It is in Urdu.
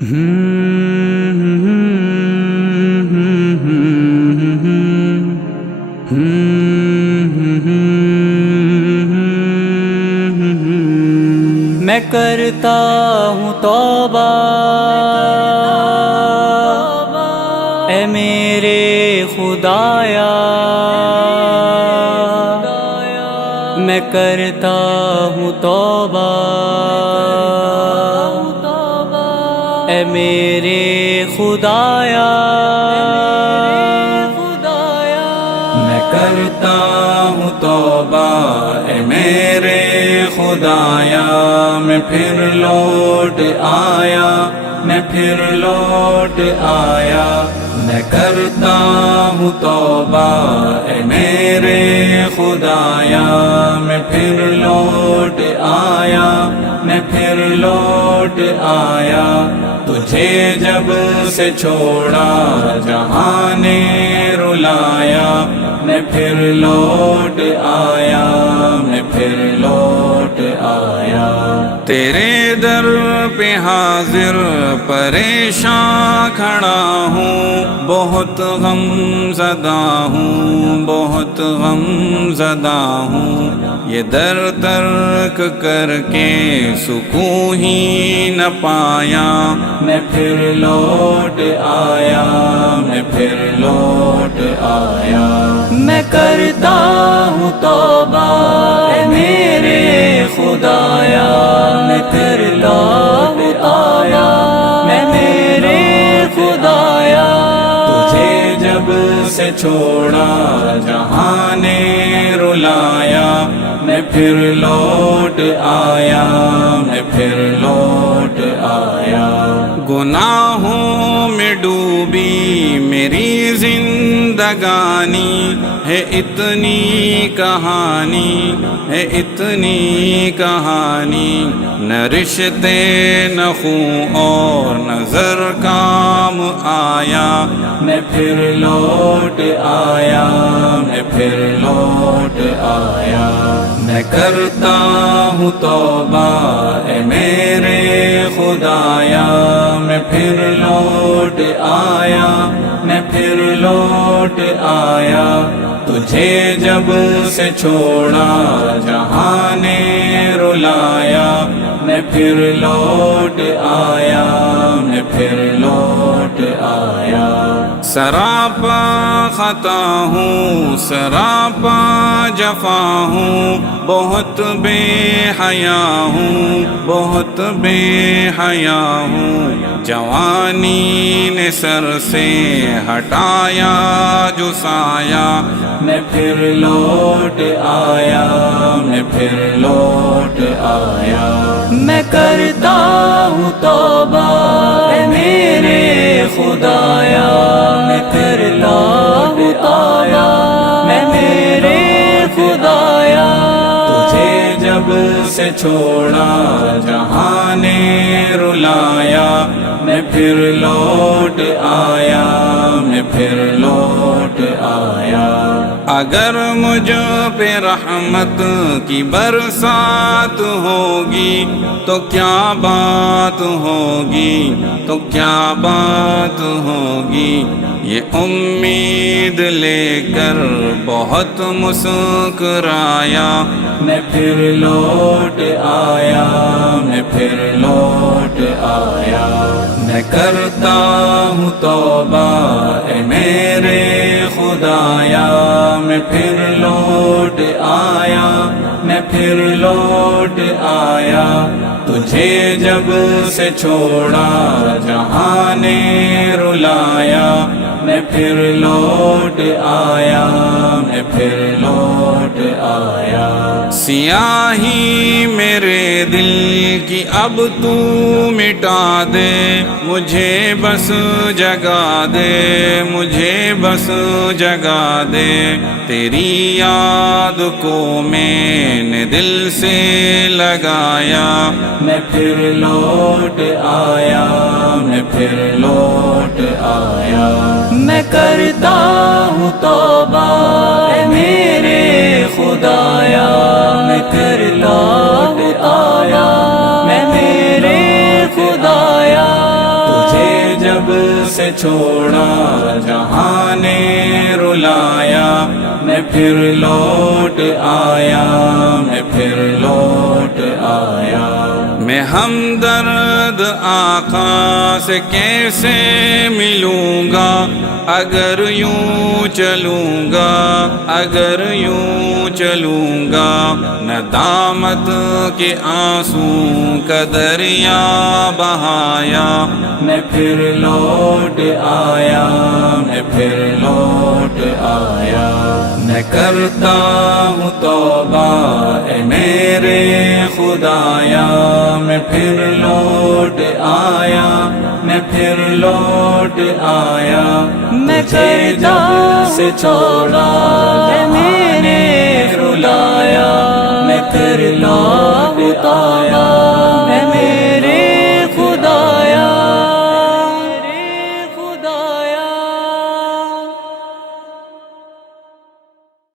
میں کرتا ہوں توبہ اے میرے خدایا، میں کرتا ہوں توبہ اے میرے خدایا، میں کرتا ہوں توبہ اے میرے خدایا، میں پھر لوٹ آیا، میں پھر لوٹ آیا، میں کرتا ہوں توبہ اے میرے خدایا، میں پھر لوٹ آیا، میں پھر لوٹ آیا، تجھے جب سے چھوڑا جہاں نے رلایا، میں پھر لوٹ آیا، میں پھر لوٹ آیا، تیرے در پہ حاضر پریشاں کھڑا ہوں، بہت غم زدہ ہوں، بہت غم زدہ ہوں، یہ در ترک کر کے سکون ہی نہ پایا، میں پھر لوٹ آیا، میں پھر لوٹ آیا، میں کرتا ہوں توبہ اے میرے خدایا، میں پھر لوٹ آیا، میں میرے خدایا، تجھے جب سے چھوڑا جہاں نے رلایا، میں پھر لوٹ آیا، میں پھر لوٹ آیا، گناہوں میں ڈوبی میری زندگانی ہے، اتنی کہانی ہے، اتنی کہانی، نہ رشتے نہ خوں اور نظر کام آیا، میں پھر لوٹ آیا، میں پھر لوٹ آیا، میں کرتا ہوں توبہ اے میرے خدایا، میں پھر لوٹ آیا، میں پھر لوٹ آیا، تجھے جب سے چھوڑا جہاں نے رلایا، میں پھر لوٹ آیا، میں پھر لوٹ آیا، سراپا خطا ہوں، سراپا جفا ہوں، بہت بے حیا ہوں، بہت بے حیا ہوں، جوانی نے سر سے ہٹایا جو سایہ، میں پھر لوٹ آیا، میں پھر لوٹ آیا، میں کرتا ہوں توبہ اے میرے خدایا، میں پھر لوٹ آیا، میں میرے خدایا، تجھے جب سے چھوڑا جہاں نے رلایا، میں پھر لوٹ آیا، میں پھر لوٹ آیا، اگر مجھ پہ رحمت کی برسات ہوگی تو کیا بات ہوگی، تو کیا بات ہوگی، یہ امید لے کر بہت مسکرایا، میں پھر لوٹ آیا، میں پھر لوٹ آیا، میں کرتا ہوں توبہ اے میرے خدایا، میں پھر لوٹ آیا، میں پھر لوٹ آیا، تجھے جب سے چھوڑا جہاں نے رلایا، میں پھر لوٹ آیا، میں پھر لوٹ آیا، سیاہی میرے دل کی اب تو مٹا دے، مجھے بس جگا دے، مجھے بس جگا دے، تیری یاد کو میں نے دل سے لگایا، میں پھر لوٹ آیا، میں پھر لوٹ آیا، میں کرتا ہوں توبہ اے میرے خدایا، میں پھر لوٹ آیا، میں میرے خدایا، سے چھوڑا جہاں نے رلایا میں پھر لوٹ آیا میں پھر لوٹ آیا میں ہمدرد آقا سے کیسے ملوں گا اگر یوں چلوں گا اگر یوں چلوں گا ندامت کے آنسو کا دریا بہایا میں پھر لوٹ آیا میں پھر لوٹ آیا میں کرتا ہوں توبہ اے میرے خدایا میں پھر لوٹ آیا میں پھر لوٹ آیا میں کرتا سے چھوڑا اے میرے رلایا میں پھر لوٹ آیا اے میرے